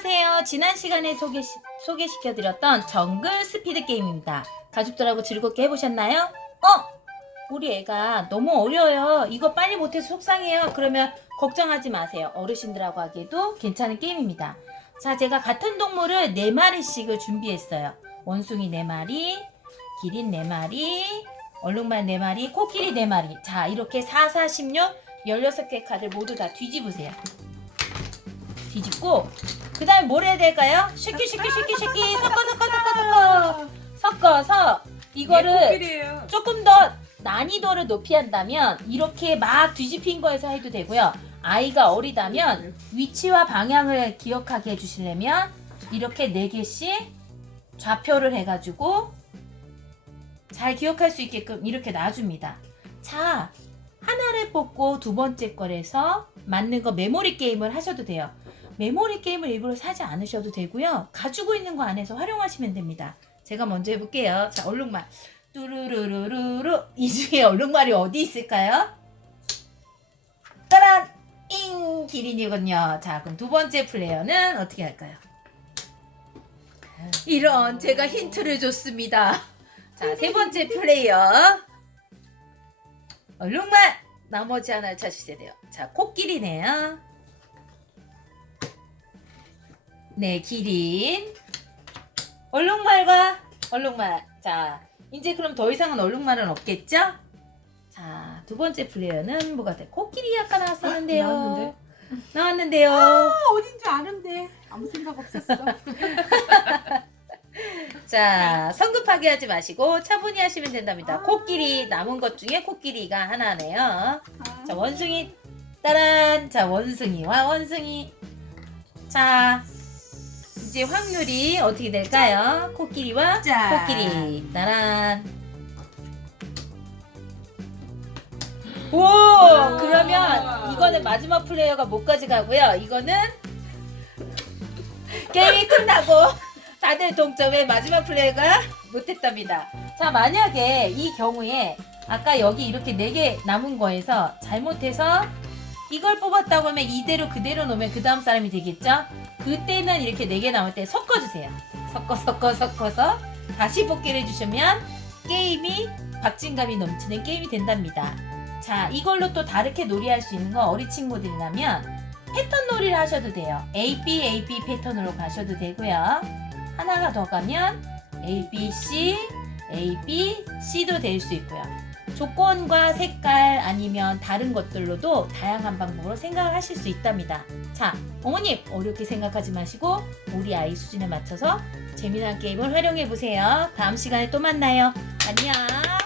게임은요, 지난 시간에 소개, 소개시켜드렸던 정글 스피드 게임입니다. 가족들하고 즐겁게 해보셨나요? 어? 우리 애가 너무 어려요. 이거 빨리 못해서 속상해요. 그러면 걱정하지 마세요. 어르신들하고 하기에도 괜찮은 게임입니다. 자, 제가 같은 동물을 4마리씩을 준비했어요. 원숭이 4마리, 기린 4마리, 얼룩말 4마리, 코끼리 4마리. 자, 이렇게 4, 4, 16, 16개 카드 모두 다 뒤집으세요. 뒤집고, 그 다음에 뭘 해야 될까요? 쉐키, 쉐키, 쉐키, 쉐키. 섞어, 섞어, 섞어, 섞어. 섞어서, 이거를 코끼리예요. 조금 더 난이도를 높이 한다면 이렇게 막 뒤집힌 거에서 해도 되고요. 아이가 어리다면 위치와 방향을 기억하게 해주시려면 이렇게 4개씩 좌표를 해가지고 잘 기억할 수 있게끔 이렇게 놔줍니다. 자, 하나를 뽑고 두 번째 거에서 맞는 거 메모리 게임을 하셔도 돼요. 메모리 게임을 일부러 사지 않으셔도 되고요. 가지고 있는 거 안에서 활용하시면 됩니다. 제가 먼저 해볼게요. 자, 얼룩말. 뚜루루루루루. 이 중에 얼룩말이 어디 있을까요? 따란! 잉! 기린이군요. 자, 그럼 두 번째 플레이어는 어떻게 할까요? 이런, 제가 힌트를 줬습니다. 자, 세 번째 플레이어. 얼룩말! 나머지 하나를 찾으셔야 돼요. 자, 코끼리네요. 네, 기린. 얼룩말과 얼룩말. 자, 이제 그럼 더 이상은 얼룩말은 없겠죠? 자, 두 번째 플레이어는 뭐가 돼? 코끼리 아까 나왔었는데요. 나왔는데? 나왔는데요. 아, 어딘지 아는데 아무 생각 없었어. 자, 성급하게 하지 마시고 차분히 하시면 된답니다. 아. 코끼리 남은 것 중에 코끼리가 하나네요. 아, 자, 원숭이 따란. 자, 원숭이와 원숭이. 자, 이제 확률이 어떻게 될까요? 코끼리와 자. 코끼리. 따란. 오! 와. 그러면 이거는 마지막 플레이어가 못 가져가고요. 이거는 게임이 끝나고 다들 동점에 마지막 플레이어가 못했답니다. 자, 만약에 이 경우에 아까 여기 이렇게 4개 남은 거에서 잘못해서 이걸 뽑았다고 하면 이대로 그대로 놓으면 그 다음 사람이 되겠죠? 그때는 이렇게 4개 남을 때 섞어주세요. 섞어, 섞어, 섞어서 다시 복귀를 해주시면 게임이 박진감이 넘치는 게임이 된답니다. 자, 이걸로 또 다르게 놀이할 수 있는 거 어리 친구들이라면 패턴 놀이를 하셔도 돼요. A, B, A, B 패턴으로 가셔도 되고요. 하나가 더 가면 A, B, C, A, B, C도 될 수 있고요. 조건과 색깔 아니면 다른 것들로도 다양한 방법으로 생각을 하실 수 있답니다. 자, 어머님 어렵게 생각하지 마시고 우리 아이 수준에 맞춰서 재미난 게임을 활용해 보세요. 다음 시간에 또 만나요. 안녕.